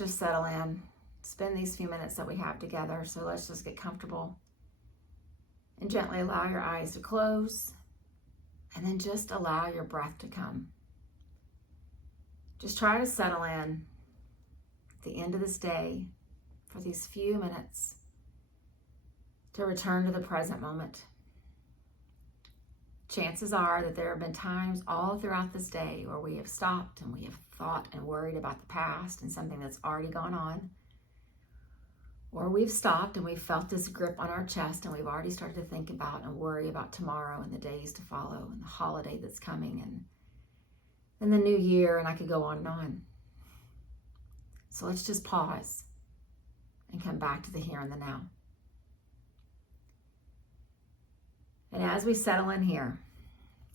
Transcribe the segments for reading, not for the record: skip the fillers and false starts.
just settle in, spend these few minutes that we have together. So let's just get comfortable and gently allow your eyes to close, and then just allow your breath to come. Just try to settle in at the end of this day for these few minutes to return to the present moment. Chances are that there have been times all throughout this day where we have stopped and we have thought and worried about the past and something that's already gone on. Or we've stopped and we've felt this grip on our chest and we've already started to think about and worry about tomorrow and the days to follow and the holiday that's coming and the new year, and I could go on and on. So let's just pause and come back to the here and the now. And as we settle in here,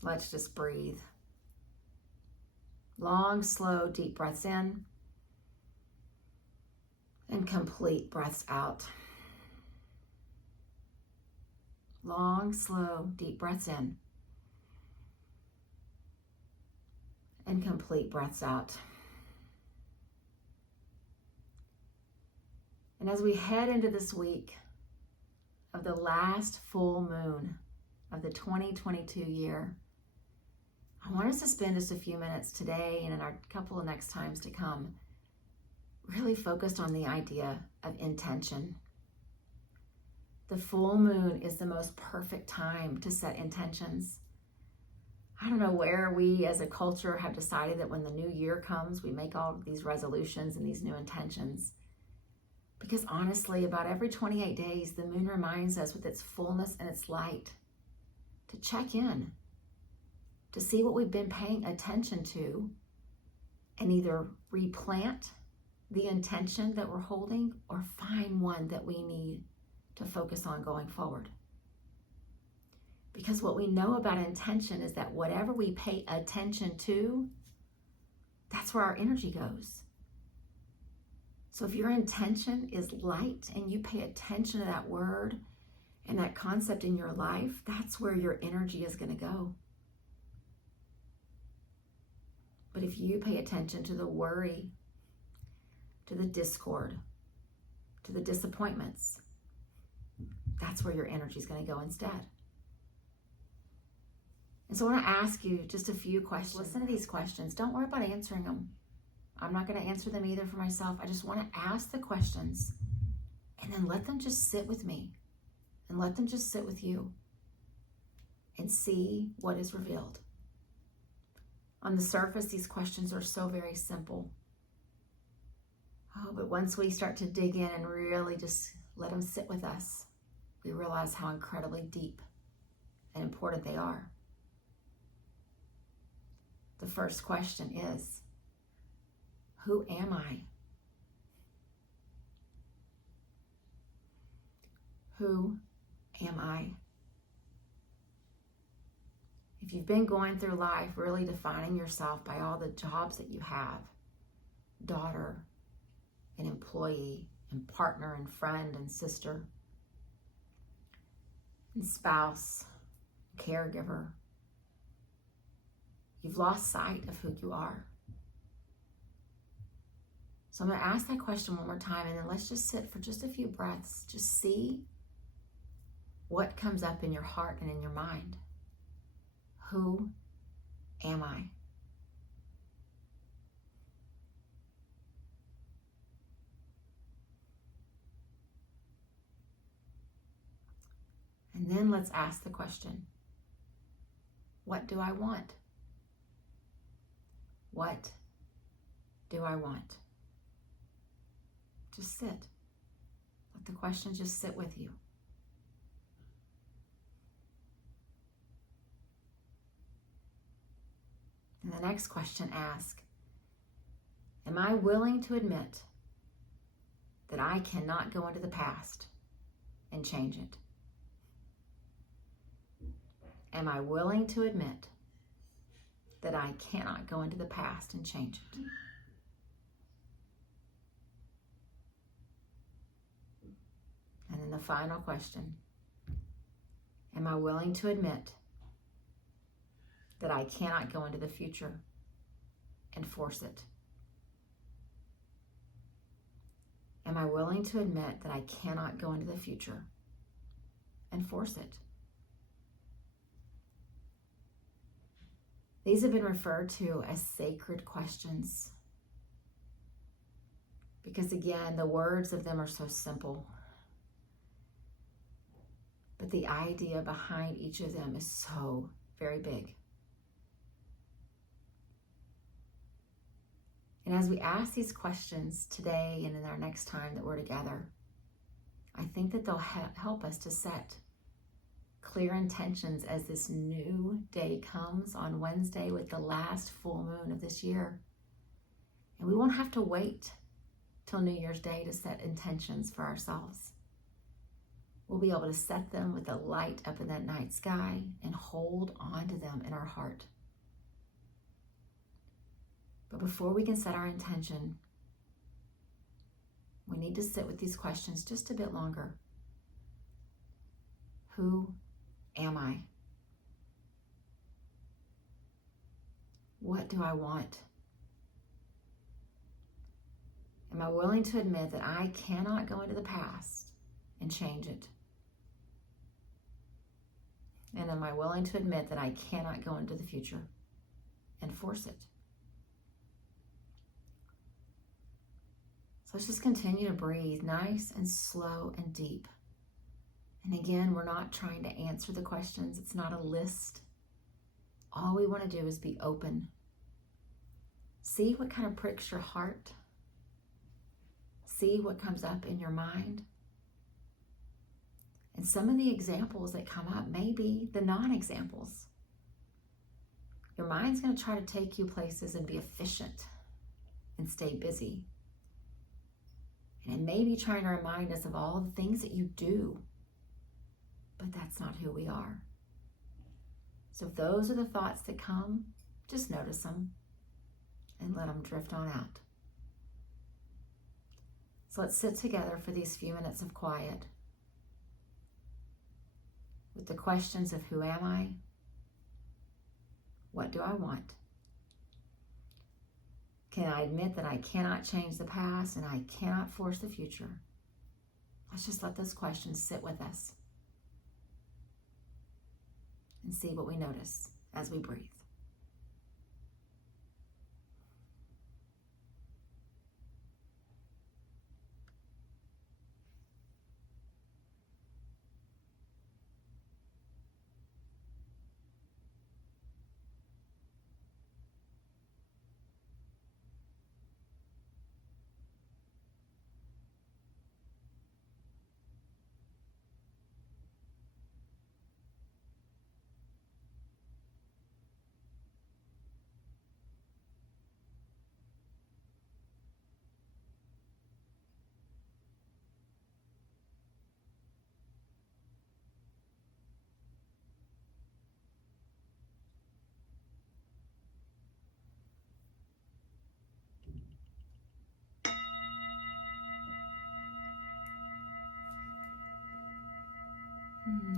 let's just breathe. Long, slow, deep breaths in and complete breaths out. Long, slow, deep breaths in and complete breaths out. And as we head into this week of the last full moon of the 2022 year, I want us to spend just a few minutes today and in our couple of next times to come really focused on the idea of intention. The full moon is the most perfect time to set intentions. I don't know where we as a culture have decided that when the new year comes, we make all of these resolutions and these new intentions. Because honestly, about every 28 days, the moon reminds us with its fullness and its light to check in, to see what we've been paying attention to, and either replant the intention that we're holding or find one that we need to focus on going forward. Because what we know about intention is that whatever we pay attention to, that's where our energy goes. So if your intention is light and you pay attention to that word and that concept in your life, that's where your energy is going to go. But if you pay attention to the worry, to the discord, to the disappointments, that's where your energy is going to go instead. And so I want to ask you just a few questions. Listen to these questions. Don't worry about answering them. I'm not going to answer them either for myself. I just want to ask the questions and then let them just sit with me and let them just sit with you and see what is revealed. On the surface, these questions are so very simple. Oh, but once we start to dig in and really just let them sit with us, we realize how incredibly deep and important they are. The first question is, who am I? Who am I? If you've been going through life really defining yourself by all the jobs that you have, daughter, and employee, and partner, and friend, and sister, and spouse, caregiver, you've lost sight of who you are. So I'm going to ask that question one more time, and then let's just sit for just a few breaths. Just see what comes up in your heart and in your mind. Who am I? And then let's ask the question, what do I want? What do I want? Just sit. Let the question just sit with you. And the next question, ask, am I willing to admit that I cannot go into the past and change it? Am I willing to admit that I cannot go into the past and change it? And then the final question, am I willing to admit that I cannot go into the future and force it? Am I willing to admit that I cannot go into the future and force it? These have been referred to as sacred questions because, again, the words of them are so simple. But the idea behind each of them is so very big. And as we ask these questions today and in our next time that we're together, I think that they'll help us to set clear intentions as this new day comes on Wednesday with the last full moon of this year. And we won't have to wait till New Year's Day to set intentions for ourselves. We'll be able to set them with the light up in that night sky and hold on to them in our heart. But before we can set our intention, we need to sit with these questions just a bit longer. Who am I? What do I want? Am I willing to admit that I cannot go into the past and change it? And am I willing to admit that I cannot go into the future and force it? So let's just continue to breathe nice and slow and deep. And again, we're not trying to answer the questions. It's not a list. All we want to do is be open. See what kind of pricks your heart. See what comes up in your mind. And some of the examples that come up may be the non-examples. Your mind's going to try to take you places and be efficient and stay busy. And it may be trying to remind us of all the things that you do, but that's not who we are. So if those are the thoughts that come, just notice them and let them drift on out. So let's sit together for these few minutes of quiet with the questions of who am I? What do I want? Can I admit that I cannot change the past and I cannot force the future? Let's just let those questions sit with us and see what we notice as we breathe.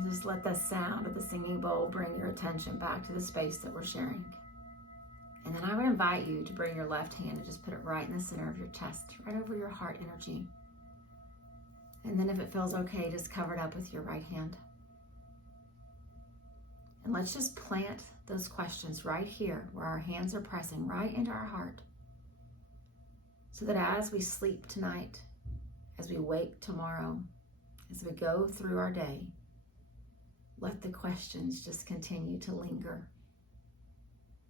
Just let the sound of the singing bowl bring your attention back to the space that we're sharing. And then I would invite you to bring your left hand and just put it right in the center of your chest, right over your heart energy. And then if it feels okay, just cover it up with your right hand. And let's just plant those questions right here where our hands are pressing right into our heart. So that as we sleep tonight, as we wake tomorrow, as we go through our day, let the questions just continue to linger.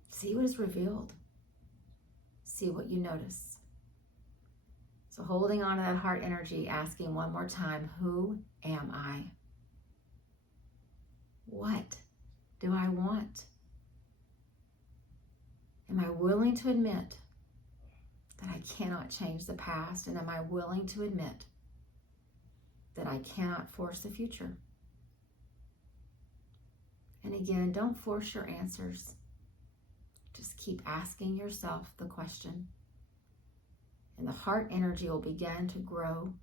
See what is revealed. See what you notice. So holding on to that heart energy, asking one more time, who am I? What do I want? Am I willing to admit that I cannot change the past? And am I willing to admit that I cannot force the future? And again, don't force your answers. Just keep asking yourself the question. And the heart energy will begin to grow,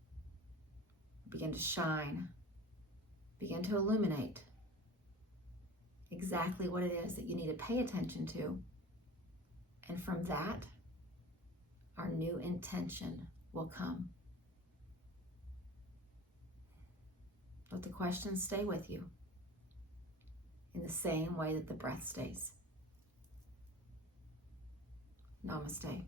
begin to shine, begin to illuminate exactly what it is that you need to pay attention to. And from that, our new intention will come. Let the questions stay with you in the same way that the breath stays. Namaste.